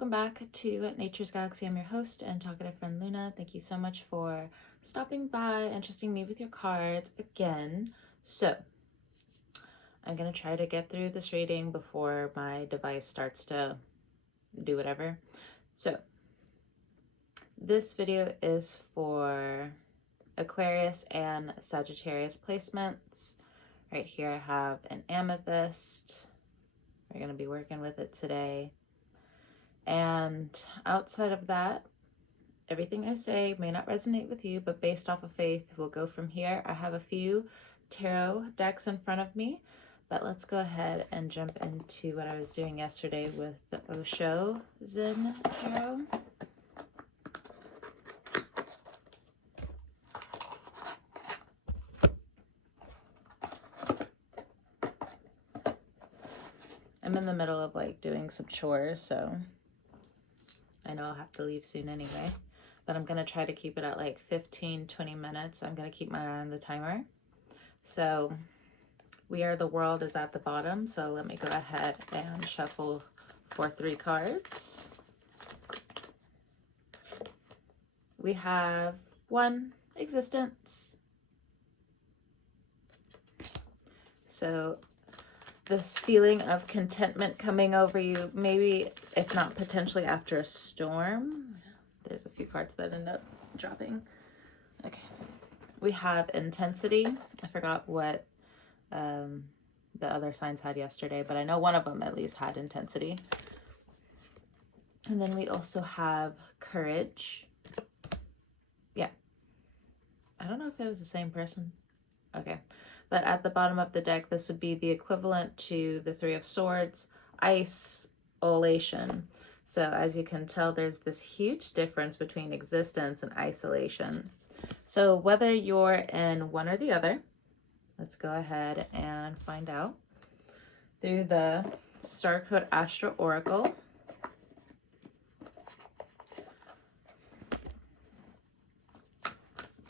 welcome back to Nature's Galaxy. I'm your host and talkative friend Luna. Thank you so much for stopping by and trusting me with your cards again. So, I'm going to try to get through this reading before my device starts to do whatever. So, this video is for Aquarius and Sagittarius placements. Right here I have an amethyst. We're going to be working with it today. And outside of that, everything I say may not resonate with you, but based off of faith, we'll go from here. I have a few tarot decks in front of me, but let's go ahead and jump into what I was doing yesterday with the Osho Zen Tarot. I'm in the middle of doing some chores, so I know I'll have to leave soon anyway, but I'm going to try to keep it at 15-20 minutes. I'm going to keep my eye on the timer. So We Are the World is at the bottom, so let me go ahead and shuffle for 3 cards. We have 1, Existence. So this feeling of contentment coming over you, maybe if not potentially after a storm. There's a few cards that end up dropping. Okay. We have Intensity. I forgot what the other signs had yesterday, but I know one of them at least had Intensity. And then we also have Courage. Yeah. I don't know if it was the same person. Okay. But at the bottom of the deck, this would be the equivalent to the 3 of Swords, isolation. So as you can tell, there's this huge difference between existence and isolation. So whether you're in one or the other, let's go ahead and find out through the Star Code Astro Oracle.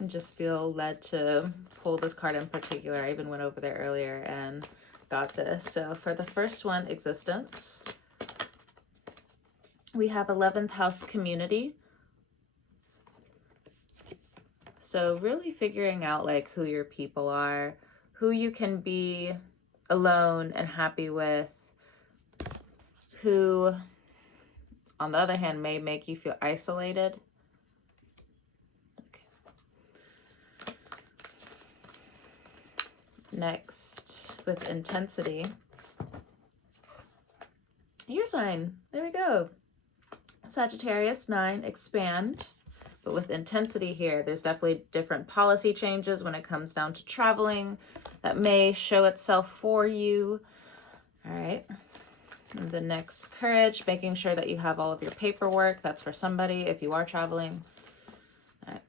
I just feel led to pull this card in particular. I even went over there earlier and got this. So for the first one, Existence, we have 11th house Community. So really figuring out who your people are, who you can be alone and happy with, who on the other hand may make you feel isolated. Next, with Intensity, your sign. There we go. Sagittarius 9, Expand. But with Intensity here, there's definitely different policy changes when it comes down to traveling that may show itself for you. All right. And the next, Courage, making sure that you have all of your paperwork. That's for somebody if you are traveling. All right.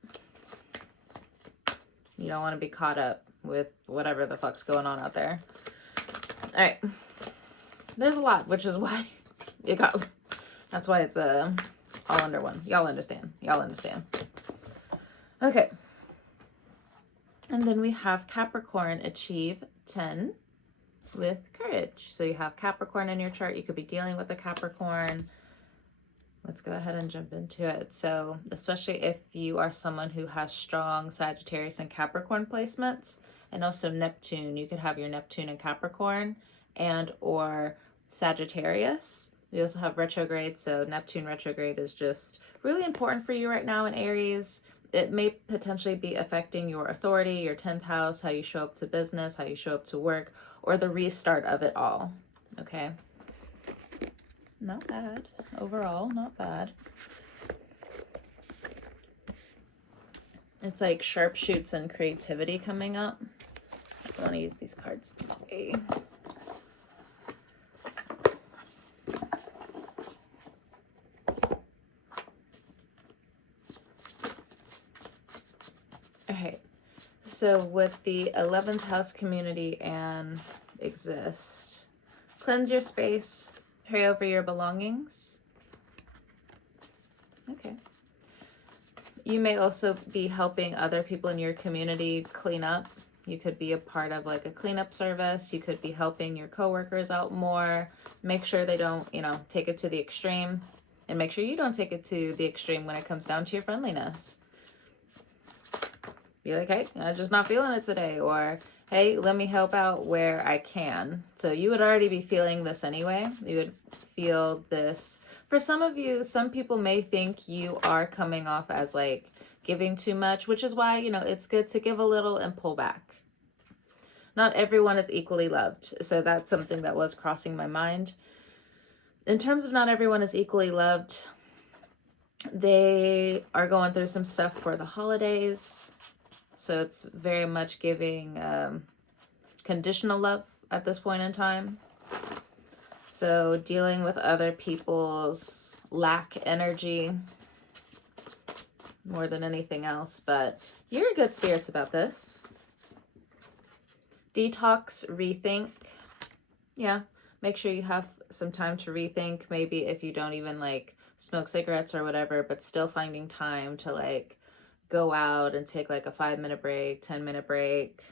You don't want to be caught up with whatever the fuck's going on out there. All right. There's a lot, which is why that's why it's all under one. Y'all understand. Y'all understand. Okay. And then we have Capricorn, Achieve 10 with Courage. So you have Capricorn in your chart. You could be dealing with a Capricorn. Let's go ahead and jump into it. So especially if you are someone who has strong Sagittarius and Capricorn placements, and also Neptune, you could have your Neptune in Capricorn and or Sagittarius. We also have retrograde, so Neptune retrograde is just really important for you right now in Aries. It may potentially be affecting your authority, your 10th house, how you show up to business, how you show up to work, or the restart of it all. Okay. Not bad. Overall, not bad. It's like sharpshoots and creativity coming up. I want to use these cards today. All right. So with the 11th house Community and Exist, cleanse your space, pray over your belongings. Okay. You may also be helping other people in your community clean up. You could be a part of a cleanup service. You could be helping your coworkers out more. Make sure they don't, take it to the extreme. And make sure you don't take it to the extreme when it comes down to your friendliness. Be like, hey, I'm just not feeling it today. Or, hey, let me help out where I can. So you would already be feeling this anyway. You would feel this. For some of you, some people may think you are coming off as like giving too much, which is why, you know, it's good to give a little and pull back. Not everyone is equally loved. So that's something that was crossing my mind. In terms of not everyone is equally loved, they are going through some stuff for the holidays. So it's very much giving conditional love at this point in time. So dealing with other people's lack energy more than anything else. But you're in good spirits about this. Detox, rethink. Yeah, make sure you have some time to rethink. Maybe if you don't even like smoke cigarettes or whatever, but still finding time to like go out and take like a 5-minute break, 10-minute break.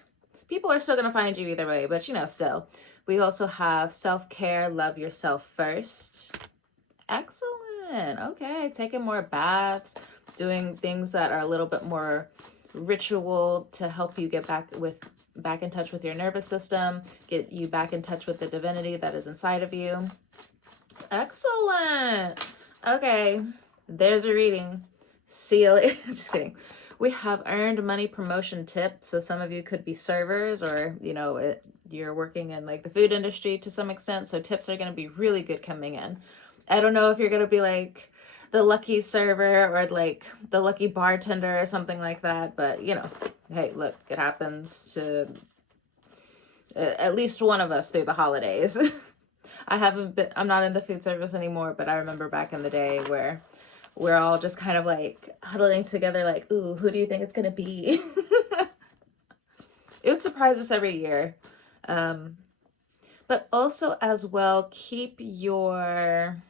People are still going to find you either way, but you know, still. We also have self-care, love yourself first. Excellent. Okay, taking more baths, doing things that are a little bit more ritual to help you get back in touch with your nervous system, get you back in touch with the divinity that is inside of you. Excellent. Okay, there's a reading. See you later. Just kidding. We have earned money promotion tips. So some of you could be servers, or, you know, you're working in like the food industry to some extent. So tips are going to be really good coming in. I don't know if you're going to be like the lucky server or like the lucky bartender or something like that. But, you know, hey, look, it happens to at least one of us through the holidays. I'm not in the food service anymore, but I remember back in the day where we're all just kind of like huddling together like, ooh, who do you think it's going to be? It would surprise us every year. But also as well, keep your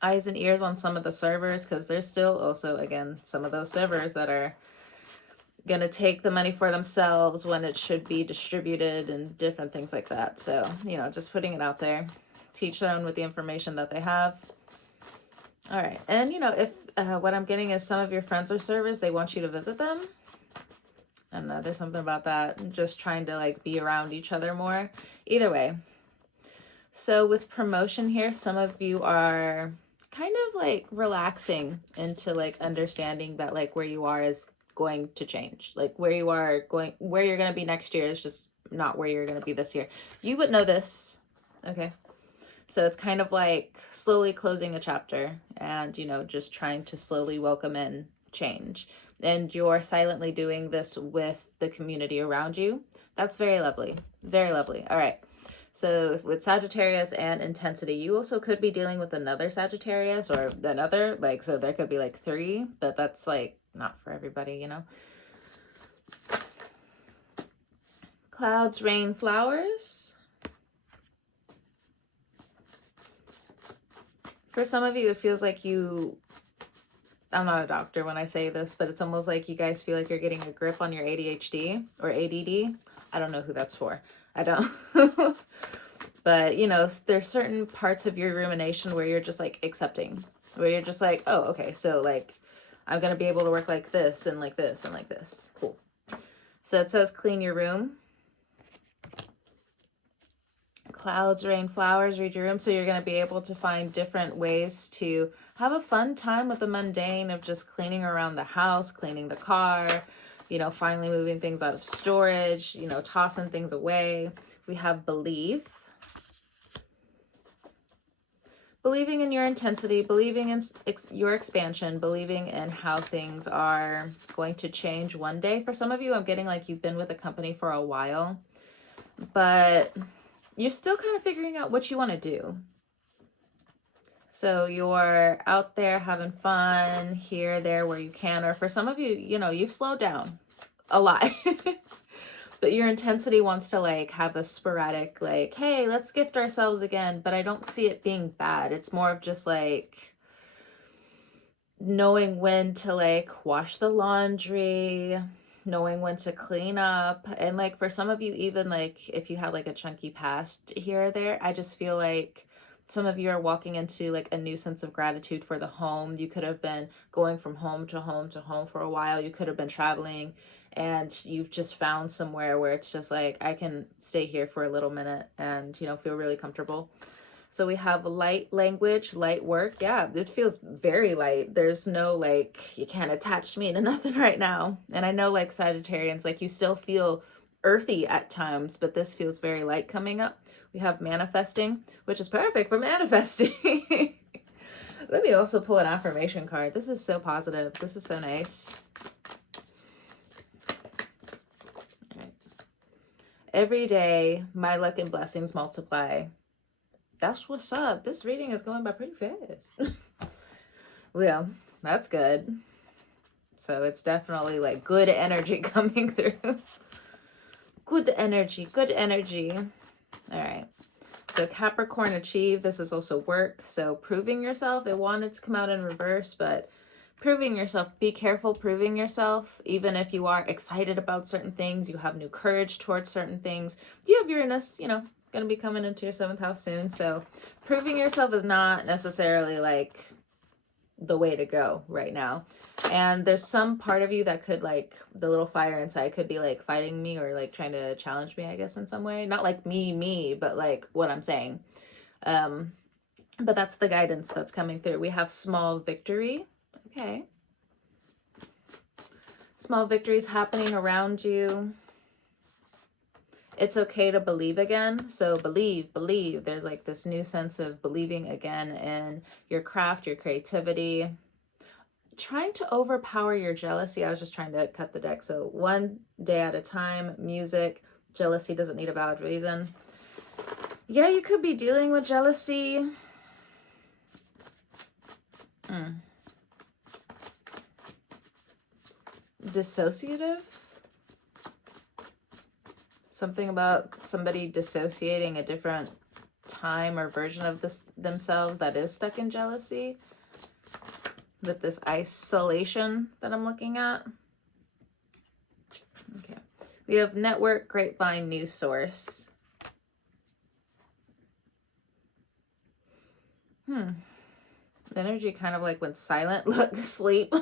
eyes and ears on some of the servers, because there's still also, again, some of those servers that are going to take the money for themselves when it should be distributed and different things like that. So, you know, just putting it out there. Teach them with the information that they have. All right. And, you know, if what I'm getting is some of your friends are servers, they want you to visit them. And there's something about that. Just trying to like be around each other more. Either way. So with promotion here, some of you are kind of like relaxing into like understanding that like where you are is going to change. Like where you're going to be next year is just not where you're going to be this year. You would know this. Okay. So it's kind of like slowly closing a chapter and, you know, just trying to slowly welcome in change. And you're silently doing this with the community around you. That's very lovely. Very lovely. All right. So with Sagittarius and intensity, you also could be dealing with another Sagittarius or another, like, so there could be like 3, but that's like not for everybody, you know. Clouds, rain, flowers. For some of you, it feels like I'm not a doctor when I say this, but it's almost like you guys feel like you're getting a grip on your ADHD or ADD. I don't know who that's for. I don't. But, you know, there's certain parts of your rumination where you're just like accepting, where you're just like, oh, okay, so like I'm going to be able to work like this and like this and like this. Cool. So it says clean your room. Clouds, rain, flowers, read your room. So you're going to be able to find different ways to have a fun time with the mundane of just cleaning around the house, cleaning the car, you know, finally moving things out of storage, you know, tossing things away. We have believe. Believing in your intensity, believing in your expansion, believing in how things are going to change one day. For some of you, I'm getting like you've been with a company for a while, but you're still kind of figuring out what you want to do. So you're out there having fun here, there, where you can. Or for some of you, you know, you've slowed down a lot. But your intensity wants to like have a sporadic, like, hey, let's gift ourselves again. But I don't see it being bad. It's more of just like knowing when to like wash the laundry, knowing when to clean up. And like for some of you, even like if you have like a chunky past here or there, I just feel like Some of you are walking into like a new sense of gratitude for the home. You could have been going from home to home to home for a while. You could have been traveling, and you've just found somewhere where it's just like, I can stay here for a little minute and, you know, feel really comfortable. So we have light language, light work. Yeah, it feels very light. There's no like, you can't attach me to nothing right now. And I know like Sagittarians, like you still feel earthy at times, but this feels very light coming up. We have manifesting, which is perfect for manifesting. Let me also pull an affirmation card. This is so positive. This is so nice. All right. Every day, my luck and blessings multiply. That's what's up. This reading is going by pretty fast. Well, that's good. So it's definitely like good energy coming through. Good energy, good energy. All right. So Capricorn achieve. This is also work. So proving yourself. It wanted to come out in reverse, but proving yourself. Be careful proving yourself. Even if you are excited about certain things, you have new courage towards certain things. You have Uranus, you know, going to be coming into your 7th house soon. So proving yourself is not necessarily like the way to go right now. And there's some part of you that could like, the little fire inside could be like fighting me or like trying to challenge me, I guess, in some way. Not like me, but like what I'm saying. But that's the guidance that's coming through. We have small victory. Okay. Small victories happening around you. It's okay to believe again. So believe. There's like this new sense of believing again in your craft, your creativity. Trying to overpower your jealousy. I was just trying to cut the deck. So one day at a time, music. Jealousy doesn't need a valid reason. Yeah, you could be dealing with jealousy. Dissociative. Something about somebody dissociating a different time or version of this themselves that is stuck in jealousy. With this isolation that I'm looking at. Okay. We have network, grapevine, news source. The energy kind of like went silent. Look, sleep.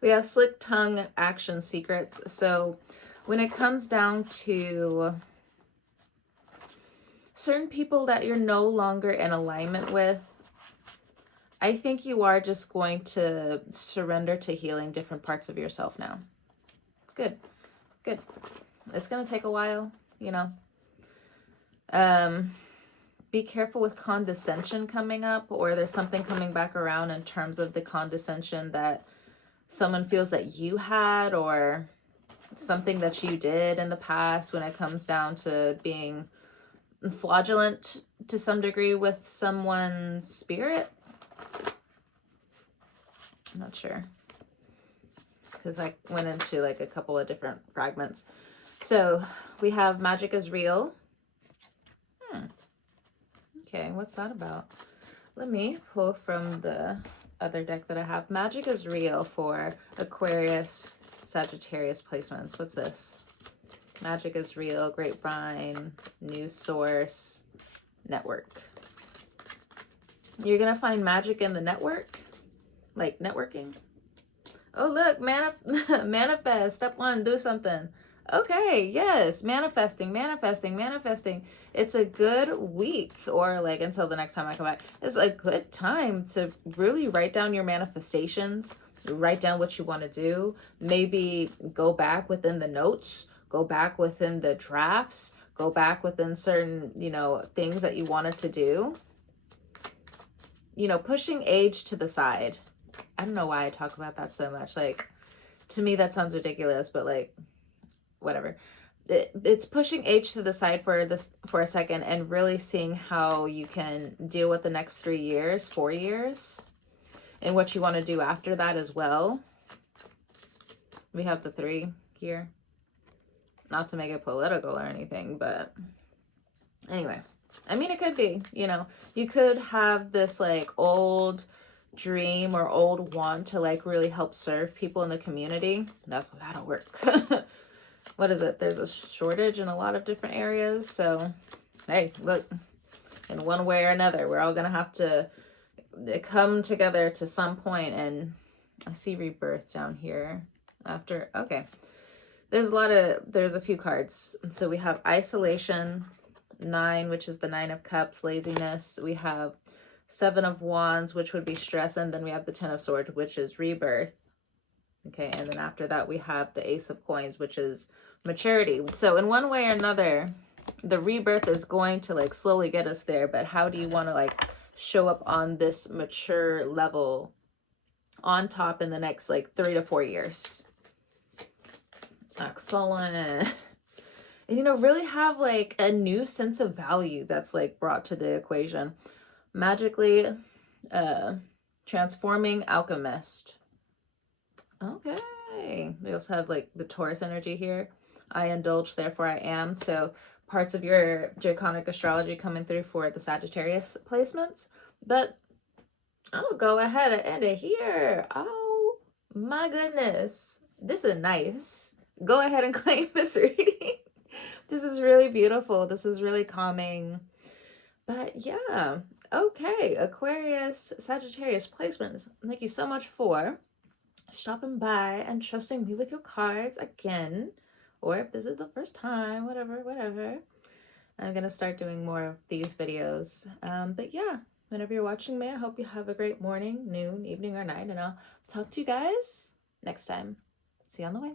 We have slick tongue, action, secrets. So when it comes down to certain people that you're no longer in alignment with, I think you are just going to surrender to healing different parts of yourself now. Good. Good. It's going to take a while, you know. Be careful with condescension coming up, or there's something coming back around in terms of the condescension that someone feels that you had, or something that you did in the past when it comes down to being fraudulent to some degree with someone's spirit. I'm not sure, because I went into like a couple of different fragments. So we have magic is real. Okay, what's that about? Let me pull from the other deck that I have. Magic is real for Aquarius, Sagittarius placements. What's this? Magic is real, grapevine, news source, network. You're going to find magic in the network, like networking. Oh, look, manifest. Step 1, do something. Okay, yes, manifesting. It's a good week, or like until the next time I come back. It's a good time to really write down your manifestations, write down what you want to do. Maybe go back within the notes, go back within the drafts, go back within certain, you know, things that you wanted to do. You know, pushing age to the side. I don't know why I talk about that so much. Like, to me, that sounds ridiculous, but like, whatever. It's pushing age to the side for a second and really seeing how you can deal with the next 3 years, 4 years, and what you want to do after that as well. We have the 3 here. Not to make it political or anything, but anyway. I mean, it could be, you know, you could have this like old dream or old want to like really help serve people in the community. That's a lot of work. What is it? There's a shortage in a lot of different areas. So, hey, look, in one way or another. We're all going to have to come together to some point. And I see rebirth down here after. Okay. There's a few cards. So we have isolation, 9, which is the 9 of cups, laziness. We have 7 of wands, which would be stress. And then we have the 10 of swords, which is rebirth. Okay. And then after that, we have the ace of coins, which is maturity. So in one way or another, the rebirth is going to like slowly get us there. But how do you want to like show up on this mature level on top in the next like 3 to 4 years? Excellent. And, you know, really have like a new sense of value that's like brought to the equation. Magically transforming alchemist. Okay. We also have like the Taurus energy here. I indulge, therefore I am. So parts of your draconic astrology coming through for the Sagittarius placements. But I'm going to go ahead and end it here. Oh my goodness. This is nice. Go ahead and claim this reading. This is really beautiful. This is really calming. But yeah, okay. Aquarius, Sagittarius placements. Thank you so much for stopping by and trusting me with your cards again. Or if this is the first time, whatever. I'm going to start doing more of these videos. But yeah, whenever you're watching me, I hope you have a great morning, noon, evening, or night. And I'll talk to you guys next time. See you on the way.